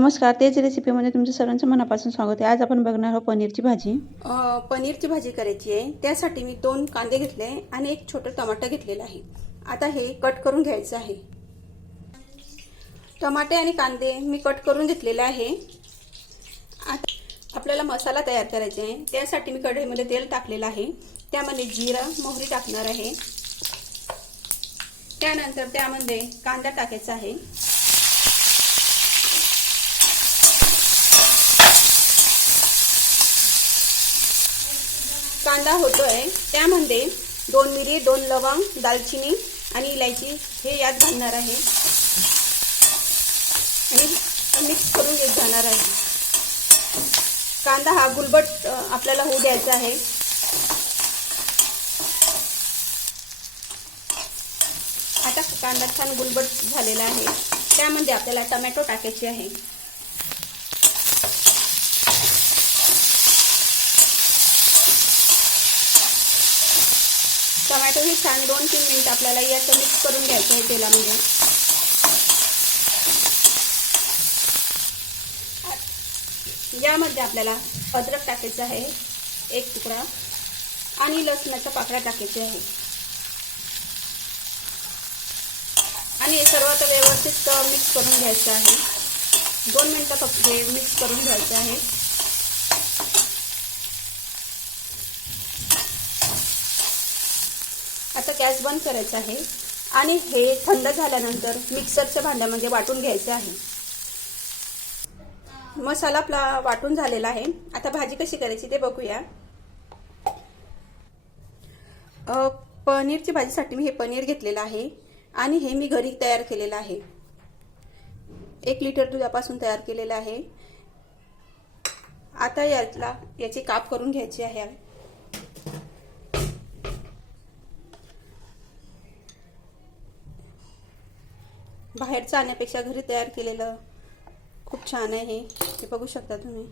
नमस्कार, तेज रेसिपीमध्ये तुमचं सर्वांचं मनापासून स्वागत आहे। आज आपण बघणार आहोत पनीरची भाजी। पनीरची भाजी करायची आहे। त्यासाठी मी 2 कांदे घेतले आणि एक छोटा टमाटा घेतलेला आहे। आता हे कट करून घ्यायचं आहे। टमाटे आणि कांदे मी कट करून घेतलेले आहे। आता आपल्याला मसाला तयार करायचा आहे। त्यासाठी मी कढईमध्ये तेल टाकलेलं आहे। त्यामध्ये जिरा मोहरी टाकणार आहे। त्यानंतर त्यामध्ये कांदा टाकायचा आहे। कांदा होतोय त्यामध्ये 2 मिरी 2 लवंग दालचिनी आणि इलायची हे यात घालणार आहे आणि मिक्स करून घेत जाणार आहे। कांदा हा गुलबट आपल्याला होऊ द्यायचा आहे। आता कांदा छान गुलबट झालेला आहे। त्यामध्ये आपल्याला टोमॅटो टाकायचे आहे। टोमॅटो ही छान 2-3 मिनिट आपल्याला याचं मिक्स करून घ्यायचं आहे तेलामध्ये। यामध्ये आपल्याला अद्रक टाकायचं आहे 1 तुकडा आणि लसणाचा पाकळ्या टाकायचे आहे आणि हे सर्व आता व्यवस्थित मिक्स करून घ्यायचं आहे। 2 मिनिटं फक्त हे मिक्स करून घ्यायचं आहे। आता गॅस बंद करायचा आहे आणि हे थंड झाल्यानंतर मिक्सरच्या भांड्यामध्ये वाटून घ्यायचे आहे। मसाला आपला वाटून झालेला आहे। आता भाजी कशी करायची ते बघूया। पनीरची भाजीसाठी मी हे पनीर घेतलेलं आहे आणि हे मी घरी तयार केलेलं आहे। 1 लिटर दुधापासून तयार केलेलं आहे। आता याचे काप करून घ्यायचे आहे। बाहेरचं आणण्यापेक्षा घरी तयार केलेलं खूप छान आहे। हे बघू शकता तुम्ही।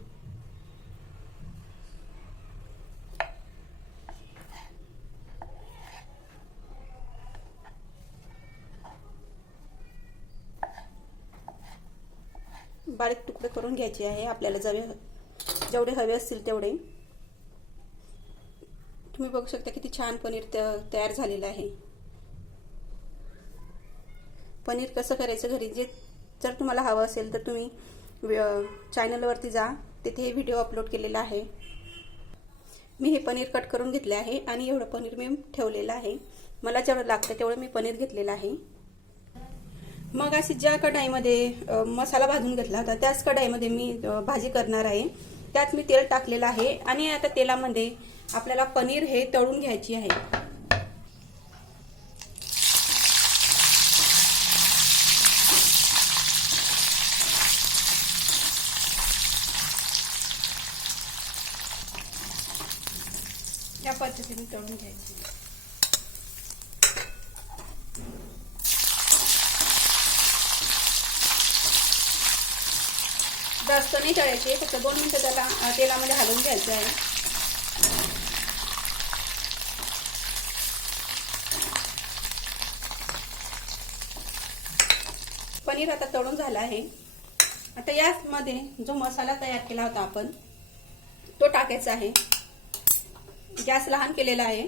बारीक तुकडे करून घ्यायचे आहे आपल्याला जेवढे हवे असतील तेवढे। तुम्ही बघू शकता किती छान पनीर तयार झालेलं आहे। पनीर कसं करायचं घरी जर तुम्हाला हवं असेल तर तुम्ही चॅनलवरती जा, तिथे हे व्हिडिओ अपलोड केलेला आहे। मी हे पनीर कट करून घेतले आहे आणि एवढं पनीर मी ठेवलेलं आहे। मला जेवढं लागतं तेवढं मी पनीर घेतलेलं आहे। मग अशी ज्या कढईमध्ये मसाला भाजून घेतला होता त्याच कढईमध्ये मी भाजी करणार आहे। त्यात मी तेल टाकलेलं आहे आणि आता तेलामध्ये आपल्याला पनीर हे तळून घ्यायची आहे। या पद्धतीने तळून घ्यायची। जास्त नाही तळायचे, फक्त 2 मिनिटं त्याला तेलामध्ये हलवून घ्यायचं आहे। पनीर आता तळून झालं आहे। आता यामध्ये जो मसाला तयार केला होता आपण तो टाकायचा आहे। गॅस लहान केलेला आहे।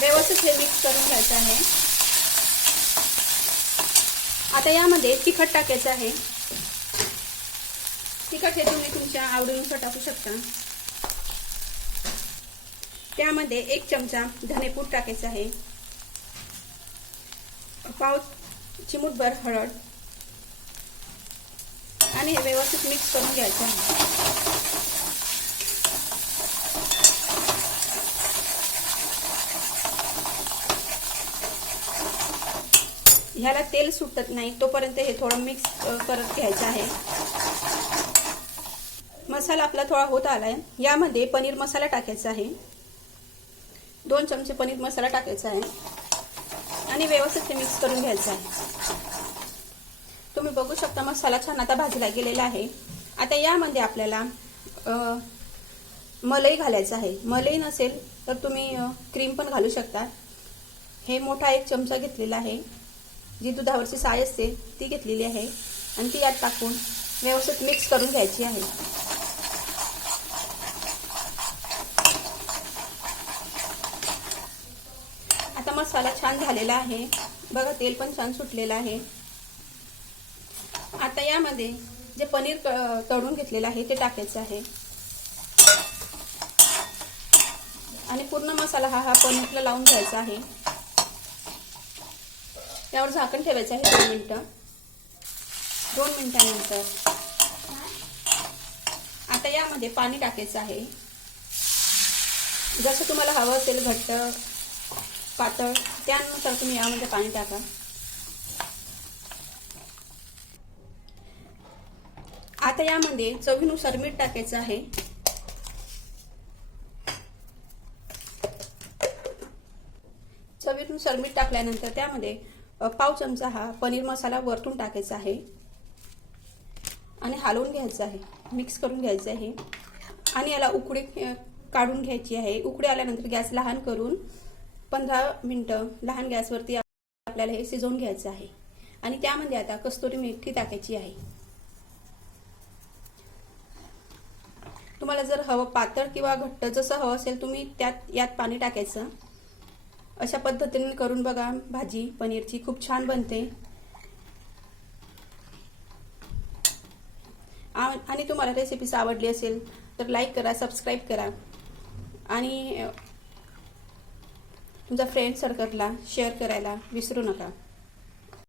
व्यवस्थित हे मिक्स करून घ्यायचं आहे। आता यामध्ये तिखट टाकायचं आहे। तिखट हे तुम्ही तुमच्या आवडीनुसार टाकू शकता। त्यामध्ये 1 चमचा धनेपूड टाकायचा आहे। पाव चिमूटभर हळद आणि हे व्यवस्थित मिक्स करून घ्यायचं आहे। ह्याला तेल सुटत नाही तोपर्यंत हे थोडं मिक्स करत घ्यायचं आहे। मसाला आपला थोडा होत आलाय। यामध्ये पनीर मसाला टाकायचा आहे। 2 चमचे पनीर मसाला टाकायचा आहे आणि व्यवस्थित ते मिक्स करून घ्यायचं आहे। तुम्ही बघू शकता मसाला छान आता भाजला गेलेला आहे। आता यामध्ये आपल्याला मलाई घालायचं आहे. मलाई नसेल तर तुम्ही क्रीम पण घालू शकता. हे मोठा 1 चमचा घेतलेला आहे. जी दुधावरची साय असते ती घेतलेली आहे आणि ती यात टाकून व्यवस्थित मिक्स करून घ्यायची आहे. आता मसाला छान झालेला आहे बघा, तेल पण छान सुटलेलं आहे. आता यामध्ये जे पनीर तळून घेतलेलं आहे ते टाकायचं आहे आणि पूर्ण मसाला हा पनीरला लावून घ्यायचा आहे. यावर झाकण ठेवायचं आहे 2 मिनिटं. 2 मिनिटांनंतर आता यामध्ये पाणी टाकायचं आहे. जसं तुम्हाला हवं असेल घट्ट पातळ त्यानुसार तुम्ही यामध्ये पाणी टाका. आता यामध्ये चवीनुसार मीठ टाकायचं आहे. चवीनुसार मीठ टाकल्यानंतर त्यामध्ये पाव चमचा हा पनीर मसाला वरतून टाकायचा आहे आणि हलवून घ्यायचं आहे, मिक्स करून घ्यायचं आहे आणि याला उकळी काढून घ्यायची आहे. उकळी आल्यानंतर गॅस लहान करून 15 मिनिटं लहान गॅसवरती आपल्याला हे शिजवून घ्यायचं आहे आणि त्यामध्ये आता कस्तुरी मेथी टाकायची आहे. तुम्हाला जर हवं पातळ किंवा घट्ट जसं हवं असेल तुम्ही यात पाणी टाकायचं. अशा पद्धतीने करून बघा, भाजी पनीरची खूप छान बनते. आणि तुम्हाला रेसिपीज आवडली असेल तर लाईक करा, सबस्क्राईब करा आणि तुमच्या फ्रेंड सर्कलला शेअर करायला विसरू नका.